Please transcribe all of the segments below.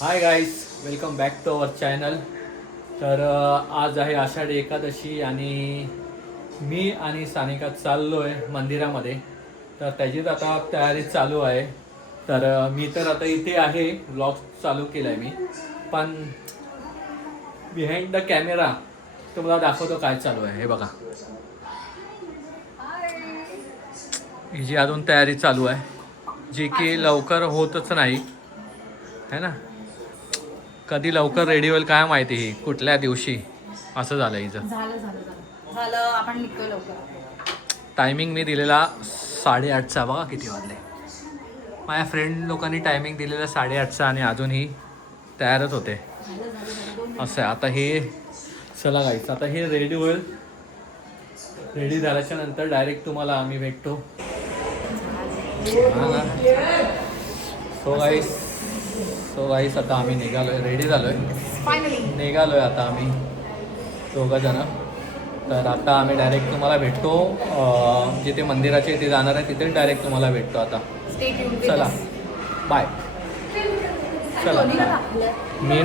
High guys, welcome back to our channel. तर आज आहे आषाढी एकादशी आणि मी आणि सानिका चाललो आहे मंदिरामध्ये. तर त्याचीच आता तयारी चालू आहे. तर मी तर आता इथे आहे, व्लॉग चालू केला आहे मी. पण बिहाइंड द कॅमेरा तुम्हाला दाखवतो काय चालू आहे. हे बघा, हिची अजून तयारी चालू आहे, जी की लवकर होतच नाही है ना. कधी लवकर रेडी होईल काय माहिती, ही कुठल्या दिवशी असं झालं हिचं. झालं झालं झालं झालं आपण निघतोय लवकर. टायमिंग मी दिलेला 8:30चा. बघा किती वाजले. माझ्या फ्रेंड लोकांनी टायमिंग दिलेला 8:30चा आणि अजूनही तयारच होते. असं आहे. आता हे चला गाईस, आता हे रेडी होईल. रेडी झाल्याच्या नंतर डायरेक्ट तुम्हाला आम्ही भेटतो. सो गाईस आता आम्ही निघालोय, रेडी झालोय, फायनली निघालोय आता आम्ही दोघं जण. तर आता आम्ही डायरेक्ट तुम्हाला भेटतो, जिथे मंदिराच्या इथे जाणार आहे तिथे डायरेक्ट तुम्हाला भेटतो आता. Stay tune. चला बाय. चला मी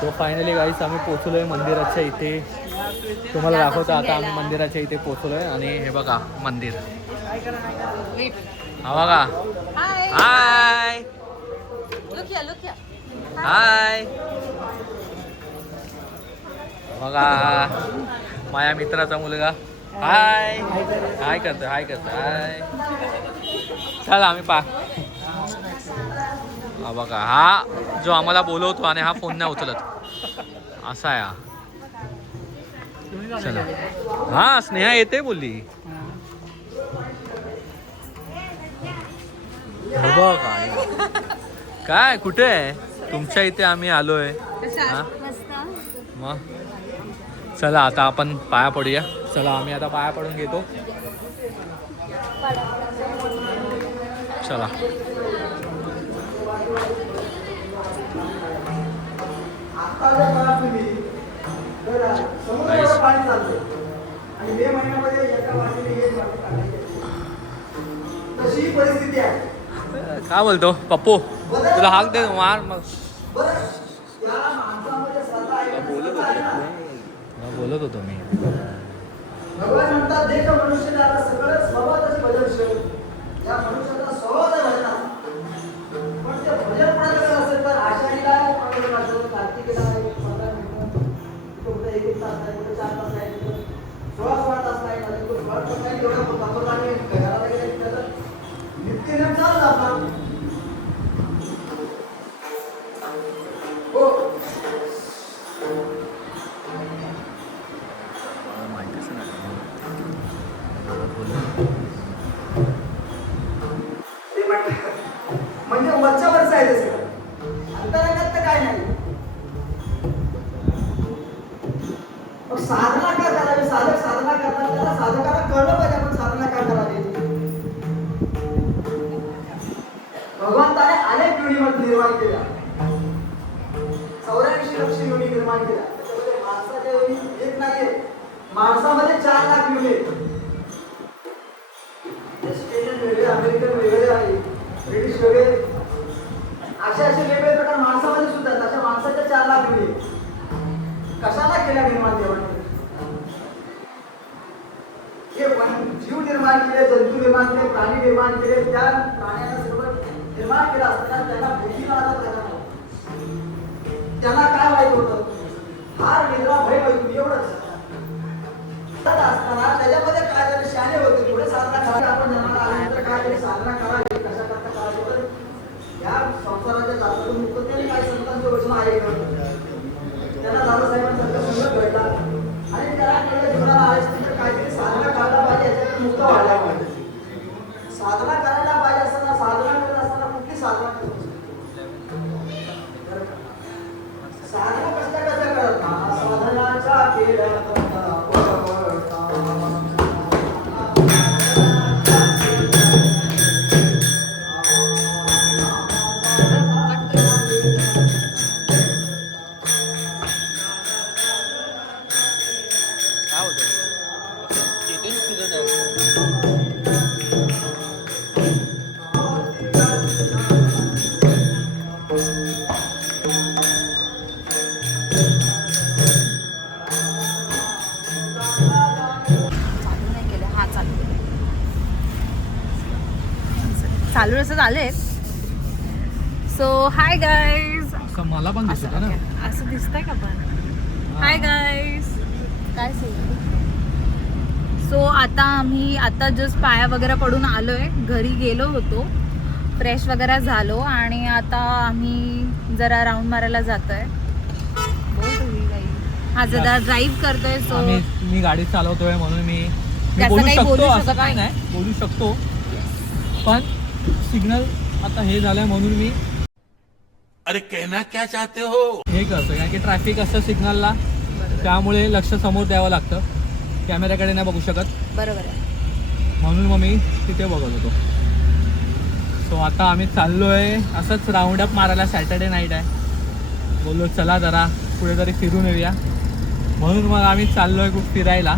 तो फायनली गाईस आम्ही पोचलो आहे मंदिराच्या इथे. तुम्हाला दाखवतो आता आम्ही मंदिराच्या इथे पोचलो आहे. आणि हे बघा मंदिर, हा बघा. हाय हाय बघा, माझ्या मित्राचा मुलगा. हाय हाय करतो, हाय करतो, हाय. चला आम्ही हा बघा, हा जो आम्हाला बोलवतो आणि हा फोन नाही उचलत, असा आहे हा. चला, हा स्नेहा येते बोलली. बघा काय कुठे आहे, तुमच्या इथे आम्ही आलोय. हा मग चला आता आपण पाया पडूया. चला आम्ही आता पाया पडून घेतो. चला काय बोलतो पप्पू, तुला हाक दे मार. मग बोलत होतो मी. भगवान म्हणतात देख मनुष्य त्याला सगळं स्वभावाचं भजन शिव. या मनुष्याचा स्वभाव आहे भजनाचा. पण ते भजन कोणाला असेल तर आषाढीला कोणाला असेल, कार्तिकीला आहे, कुठे 1 तास आहे, कुठे 4 तास आहे, 16 तास आहे, आणि तो 16 तास आहे एवढा आपण आणि घराला गेले त्याचं नित्यनेम चालू आपण. हो म्हणजे वरच्या वरच आहे ते सगळं, अंतरंगात तर काय नाही. मग साधना काय करावी, साधक साधना करतात, त्याला साधकाला कळलं पाहिजे आपण साधना काय करावी. भगवंताने अनेक योनी निर्माण केल्या, 84 लक्ष योनी निर्माण केल्या. त्याच्यामध्ये माणसाच्या योनी एक नाहीये, माणसामध्ये 4 लाख योनी आहेत. वेगळे, अमेरिकन वेगळे आहे, ब्रिटिश वेगळे, असे वेगवेगळे प्रकार माणसामध्ये सुद्धा. अशा माणसाच्या 4 लाख योनी कशाला केल्या निर्माण देवाने. हे जीव निर्माण केले, जंतू निर्माण केले, प्राणी निर्माण केले. त्या प्राण्यांना सर्व निर्माण केलं असताना त्यांना भीतीला आला नाही. त्यांना काय वाईट होतं, हार निद्रा भय वैकुंठ एवढंच असताना त्याच्यामध्ये काय झालं, शाणे होते. पुढे साधना करावी, आपण जन्माला आल्यानंतर काय तरी साधना करावी. कशा करता करावी तर या संसाराच्या जातातून मुक्ततेने काही संतांचे वचन आहे. त्यांना दादासाहेबांसारखा संघ घडला आणि त्याला कळलं जीवनाला आल्यास तर काहीतरी साधना करायला पाहिजे, याच्यातून मुक्त व्हायला पाहिजे. साधना करायला पाहिजे असताना, साधना करत असताना कुठली साधना करतो, साधना कशा कशा करत साधनाच्या केल्या चालू नाही केलं. हा चालू केलं. चालू असं झालंय. So hi guys. असं मला पण दिसत ना. असं दिसतंय का पण? Hi guys. काय सो आता जस्ट पाया वगैरे पडून आलोय. घरी गेलो होतो, फ्रेश वगैरे झालो आणि आता आम्ही जरा राऊंड मारायला जातोय. बोल तुम्ही काही. हा जरा ड्राईव्ह करतोय. सो मी गाडी चालवतोय म्हणून मी त्याचं बोलू काही शकतो, बोलू असं शकत काय नाही, बोलू शकतो. पण सिग्नल आता हे झालंय म्हणून मी अरे कहना क्या चाहते हो? हे करतोय, कारण की ट्रॅफिक असतं सिग्नलला, त्यामुळे लक्ष समोर द्यावं लागतं. कॅमेऱ्याकडे नाही बघू शकत, बरोबर आहे. म्हणून मग मी तिथे बघत होतो. सो आता आम्ही चाललोय असंच राऊंड अप मारायला. सॅटर्डे नाईट आहे, बोललो चला जरा कुठेतरी फिरून येऊया, म्हणून मग आम्ही चाललोय खूप फिरायला.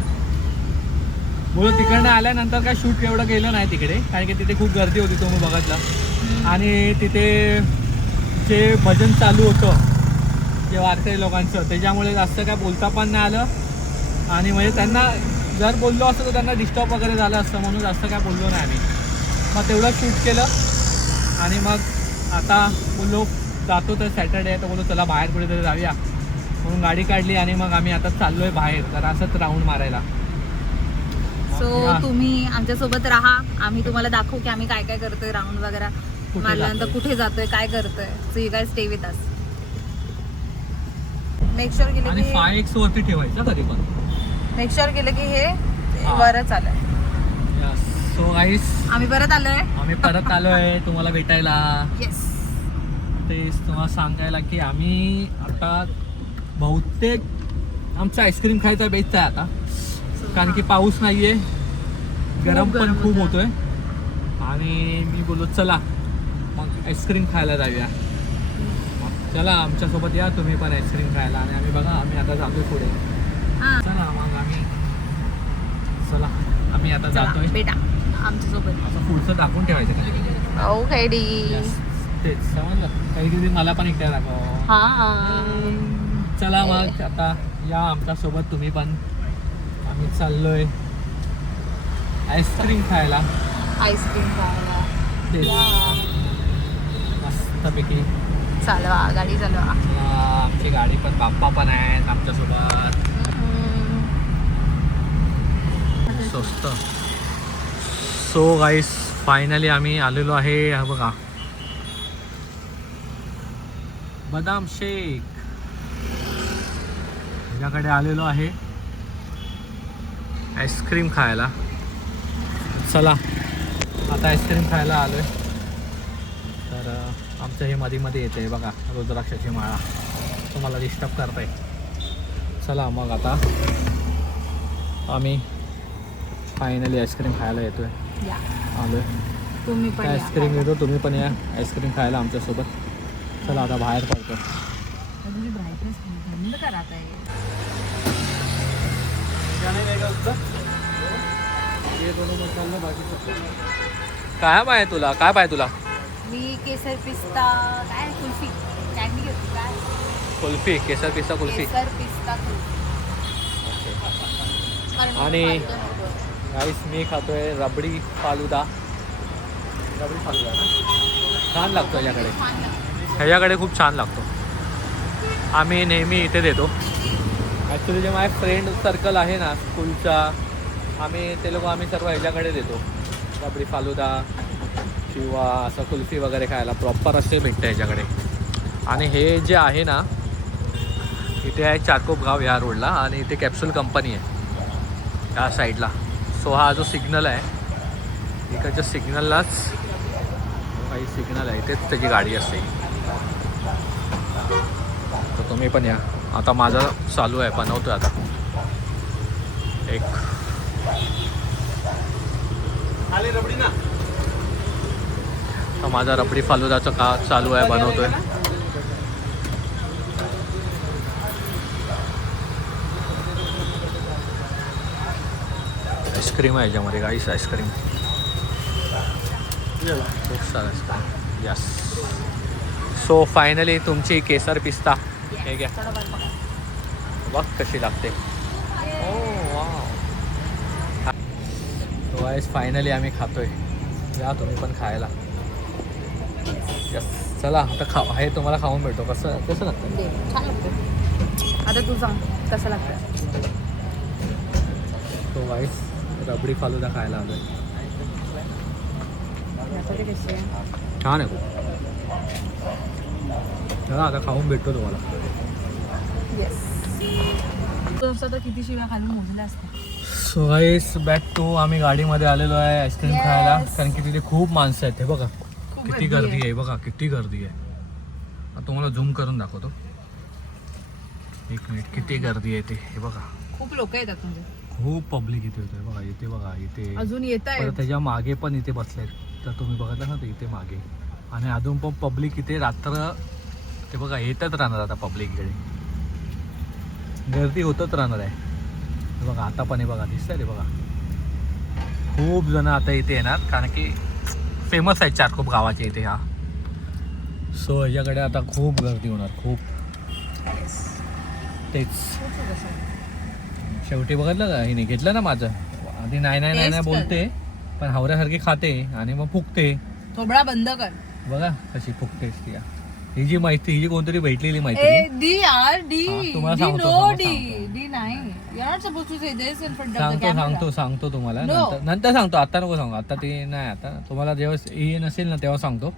बोलो तिकडनं आल्यानंतर काय शूट एवढं केलं नाही तिकडे, कारण की तिथे खूप गर्दी होती, तुम्ही बघितलं. आणि तिथे जे भजन चालू होतं जे वारकरी लोकांचं, त्याच्यामुळे जास्त काय बोलता पण नाही आलं. आणि म्हणजे त्यांना जर बोललो असतं तर त्यांना डिस्टर्ब वगैरे झालं असतं, म्हणून जास्त काय बोललो नाही आम्ही. मग तेवढं शूट केलं आणि मग आता बोललो जातो तर सॅटर्डे आहे, तर बोललो चला बाहेर कुठेतरी जाऊया, म्हणून गाडी काढली आणि मग आम्ही आता चाललोय बाहेर तर असंच राऊंड मारायला. सो तुम्ही आमच्यासोबत राहा. आम्ही तुम्हाला दाखवू की आम्ही काय काय करतोय. राऊंड वगैरे मारल्यानंतर कुठे जातोय, काय करतोय. So you guys stay with us. Make sure केलं आणि की 5x वरती ठेवायचं कधी पण. मेक शुअर केलं की हे वरच आलंय. सो गाईस आम्ही परत आलोय. आम्ही परत आलोय तुम्हाला भेटायला. येस. तेच तुम्हाला सांगायला की आम्ही आता बहुतेक आमचा आईस्क्रीम खायचा बेस्ट आहे आता, कारण की पाऊस नाहीये, गरम पण खूप होतोय. आणि मी बोललो चला मग आईस्क्रीम खायला जाऊया. चला आमच्यासोबत या तुम्ही पण आईस्क्रीम खायला. आणि आम्ही बघा आम्ही आता जातोय पुढे. चला मग आम्ही आता जातोय. बेटा आमच्यासोबत असं पुढचं दाखवून ठेवायचं कधी. Okay D. तेच समजलं. काही दिवशी मला पण एकट्या दाखव. चला मग आता या आमच्यासोबत तुम्ही पण. आम्ही चाललोय आईस्क्रीम खायला. आईस्क्रीम खायला. तेच मस्तपैकी चालवा गाडी चालवा. आमची गाडी पण बाप्पा पण आहेत आमच्यासोबत. स्वस्त. सो गाईस फायनली आम्ही आलेलो आहे. हा बघा बदाम शेक ह्याच्याकडे आलेलो आहे आईस्क्रीम खायला. चला आता आईस्क्रीम खायला आलोय. तर आमचं हे मध्ये येते बघा रुद्राक्षाची माळा, तुम्हाला डिस्टर्ब करताय. चला मग आता आम्ही फायनली आईस्क्रीम खायला येतोय. आलोय. तुम्ही पण आईस्क्रीम येतो, तुम्ही पण या आईस्क्रीम खायला आमच्यासोबत. चला आता बाहेर पडतो. ब्राईटनेस बंद करा आता. काय पाहिजे तुला, काय पाहिजे तुला? मी केसर पिस्ता काय कुल्फी कॅन्डी घेतली. काय कुल्फी, केसर पिस्ता कुल्फी. केसर पिस्ता कुल्फी. आणि गाईस मी खातोय रबडी फालुदा. रबडी फालुदा छान लागतो ह्याच्याकडे खूप छान लागतो. आम्ही नेहमी इथे देतो. ॲक्च्युली जे माझे फ्रेंड सर्कल आहे ना स्कूलचा, आम्ही सर्व ह्याच्याकडे देतो. रबडी फालुदा किंवा असं कुल्फी वगैरे खायला प्रॉपर असे भेटतं ह्याच्याकडे. आणि हे जे आहे ना इथे आहे चारकोपगाव या रोडला, आणि इथे कॅप्सूल कंपनी आहे या साईडला. सो हा जो सिग्नल आहे इकडच्या सिग्नललाच काही सिग्नल आहे, इथेच त्याची गाडी असते. तर तुम्ही पण या. आता माझं चालू आहे, बनवतो आहे आता एक रबडी ना. तर माझा रबडी फालुदाचं का चालू आहे, बनवतोय. आईस्क्रीम आहे याच्यामध्ये गाईस. आईस्क्रीम खूप सारं आईस्क्रीम. यस सो फायनली तुमची केसर पिस्ता हे घ्या. बघ कशी लागते. तो वाईस फायनली आम्ही खातोय. या तुम्ही पण खायला. यस चला आता हे तुम्हाला खाऊन भेटतो. कसं लागतं. छान लागतं. आता तू सांग कसं लागतं. तो वाईस रबडी फालुदा खायला आलोय. छान आहे खूप. चला आता खाऊन भेटतो तुम्हाला. तर किती शिव्या खाली मोजल्या असतात. सो गाईस बॅक टू आम्ही गाडीमध्ये आलेलो आहे आईस्क्रीम खायला. कारण की तिथे खूप माणसं आहेत. हे बघा किती गर्दी आहे. बघा किती गर्दी आहे. आता तुम्हाला झूम करून दाखवतो. एक मिनिट किती गर्दी आहे ते. हे बघा खूप लोक येतात म्हणजे. खूप पब्लिक इथे होते. बघा इथे बघा इथे अजून येत आहे. त्याच्या मागे पण इथे बसलेत. तर तुम्ही बघितलं ना ते इथे मागे. आणि अजून पण पब्लिक इथे रात्र ते बघा येतच राहणार. आता पब्लिक इकडे गर्दी होतच राहणार आहे. हे बघा आता पण हे बघा दिसतंय ते बघा. खूप जण आता इथे येणार कारण की फेमस आहेत चारकोप गावाचे इथे हा. सो ह्याच्याकडे आता खूप गर्दी होणार. खूप तेच शेवटी बघितलं का हिने घेतलं ना माझं. आधी नाही नाही नाही नाही बोलते पण हावऱ्यासारखी खाते आणि मग फुकते. थोबडा बंद कर. बघा कशी फुकते ती. ही जी माहिती ही जी कोणतरी भेटलेली माहिती. डी यार डी. तुम्हाला डी सांगतो, नो सांगतो. डी डी नाही. You are not supposed to say this in front of the camera. सांगतो तुम्हाला No. नंतर सांगतो. आता नको सांगू. आता ते नाही. आता तुम्हाला जेव्हा हे नसेल ना तेव्हा सांगतो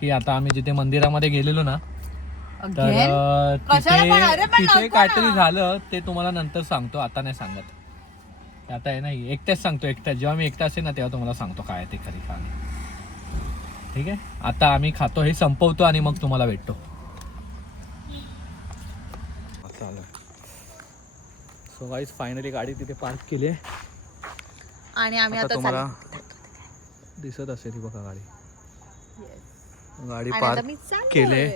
की आता आम्ही जिथे मंदिरामध्ये गेलेलो ना तर Again? कशाला पण? अरे पण तिथे लवकर काहीतरी ना. झालं ते तुम्हाला नंतर सांगतो. आता नाही सांगत. आता आहे नाही एकट्याच सांगतो. एकट्याच जेव्हा मी एकटा असेल ना तेव्हा तुम्हाला सांगतो काय ते खरी कहाणी. ठीक आहे. आता आम्ही खातो हे संपवतो आणि मग तुम्हाला भेटतो. सो गाईज फायनली गाडी तिथे पार्क केली आहे. आणि आम्ही आता आता तुम्हाला चाललो. दिसत असेल ही बघा गाडी. गाडी आणि आता पार्क मी चाललोय. केले.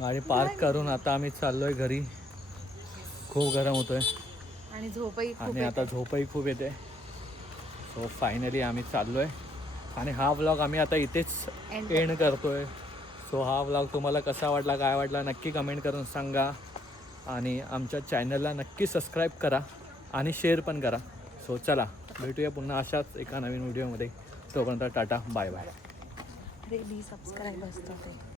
गाडी पार्क करून आता आम्ही चाललोय घरी. खूप गरम होतोय आणि झोपही खूप आणि येते. आता झोपही खूप येते. सो फायनली आम्ही चाललोय आणि हा व्लॉग आम्ही आता इथेच एंड करतोय. सो हा व्लॉग तुम्हाला कसा वाटला काय वाटला नक्की कमेंट करून सांगा. आणि आमच्या चॅनलला नक्की सबस्क्राईब करा आणि शेअर पण करा. सो चला भेटूया पुन्हा अशाच एका नवीन व्हिडिओमध्ये. तोपर्यंत टाटा बाय बाय. सबस्क्राईब असतात.